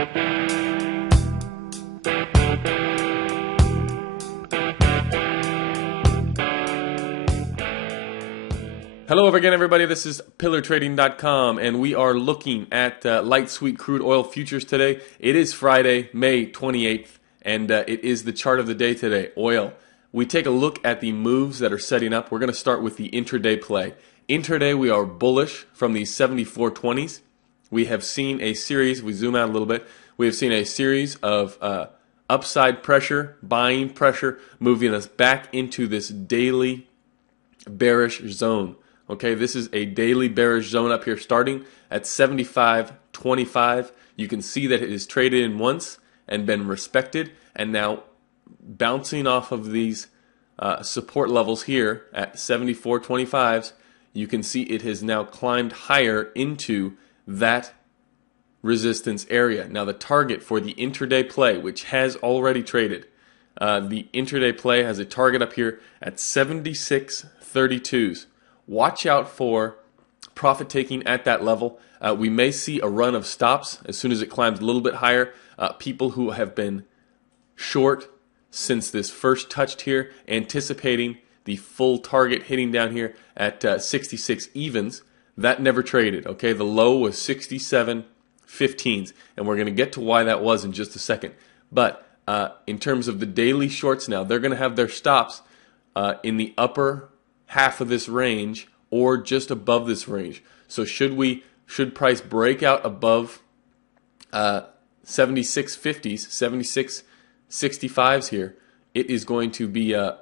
Hello again, everybody. This is PillarTrading.com, and we are looking at light sweet crude oil futures today. It is Friday, May 28th, and it is the chart of the day today, oil. We take a look at the moves that are setting up. We're going to start with the intraday play. Intraday, we are bullish from the 74.20s. We have seen a series, we zoom out a little bit, we have seen a series of upside pressure, buying pressure, moving us back into this daily bearish zone. Okay, this is a daily bearish zone up here starting at 75.25. You can see that it is traded in once and been respected, and now bouncing off of these support levels here at 74.25s, you can see it has now climbed higher into that resistance area. Now the target for the intraday play, which has already traded, the intraday play has a target up here at 76.32s. Watch out for profit taking at that level. We may see a run of stops as soon as it climbs a little bit higher. People who have been short since this first touched here, anticipating the full target hitting down here at 66 evens, that never traded. Okay, the low was 67.15s, and we're going to get to why that was in just a second. But in terms of the daily shorts now, they're going to have their stops in the upper half of this range or just above this range. So should price break out above 76.50s, 76.65s here, it is going to be a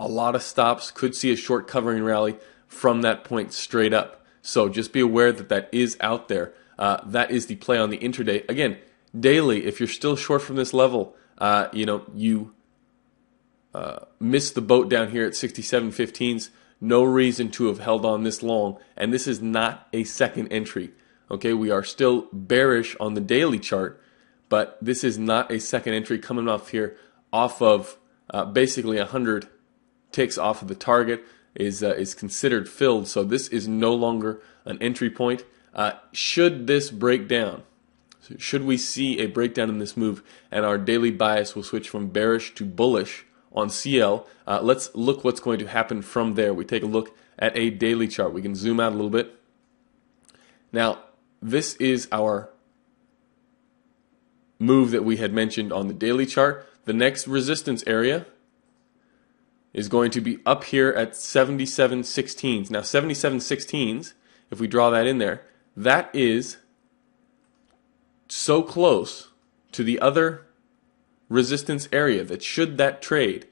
lot of stops. Could see a short covering rally from that point straight up. So just be aware that that is out there. That is the play on the intraday. Again, daily, if you're still short from this level, you missed the boat down here at 67.15s. No reason to have held on this long, and this is not a second entry. Okay, we are still bearish on the daily chart, but this is not a second entry coming off here off of basically 100 ticks off of the target is considered filled. So this is no longer an entry point. Should this break down, should we see a breakdown in this move and our daily bias will switch from bearish to bullish on CL, let's look what's going to happen from there. We take a look at a daily chart. We can zoom out a little bit. Now, this is our move that we had mentioned on the daily chart. The next resistance area is going to be up here at 77.16s. Now, 77.16s, if we draw that in there, that is so close to the other resistance area that should that trade,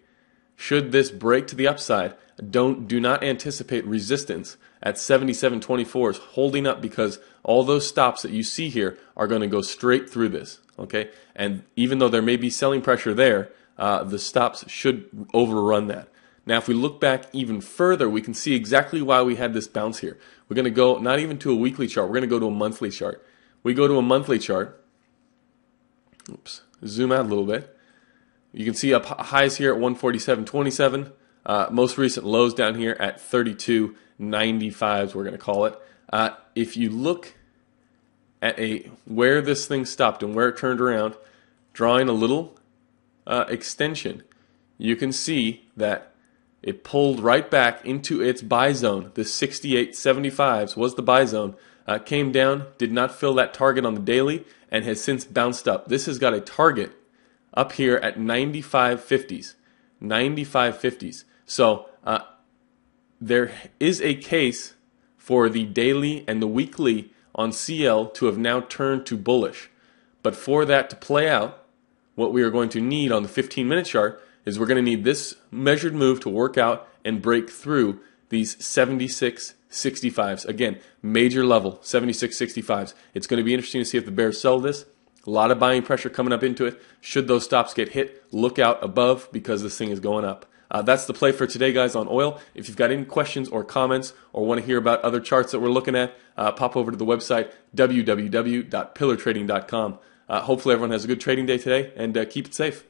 should this break to the upside, do not anticipate resistance at 77.24s holding up, because all those stops that you see here are going to go straight through this. Okay, and even though there may be selling pressure there, the stops should overrun that. Now, if we look back even further, we can see exactly why we had this bounce here. We're going to go not even to a weekly chart. We're going to go to a monthly chart. We go to a monthly chart. Oops. Zoom out a little bit. You can see up highs here at 147.27. Most recent lows down here at 32.95s, we're going to call it. If you look at where this thing stopped and where it turned around, drawing a little extension, you can see that it pulled right back into its buy zone. The 68.75s was the buy zone. Came down, did not fill that target on the daily, and has since bounced up. This has got a target up here at 95.50s. 95.50s. So there is a case for the daily and the weekly on CL to have now turned to bullish. But for that to play out, what we are going to need on the 15-minute chart is we're going to need this measured move to work out and break through these 76.65s. Again, major level, 76.65s. It's going to be interesting to see if the bears sell this. A lot of buying pressure coming up into it. Should those stops get hit, look out above because this thing is going up. That's the play for today, guys, on oil. If you've got any questions or comments or want to hear about other charts that we're looking at, pop over to the website, www.pillartrading.com. Hopefully everyone has a good trading day today, and keep it safe.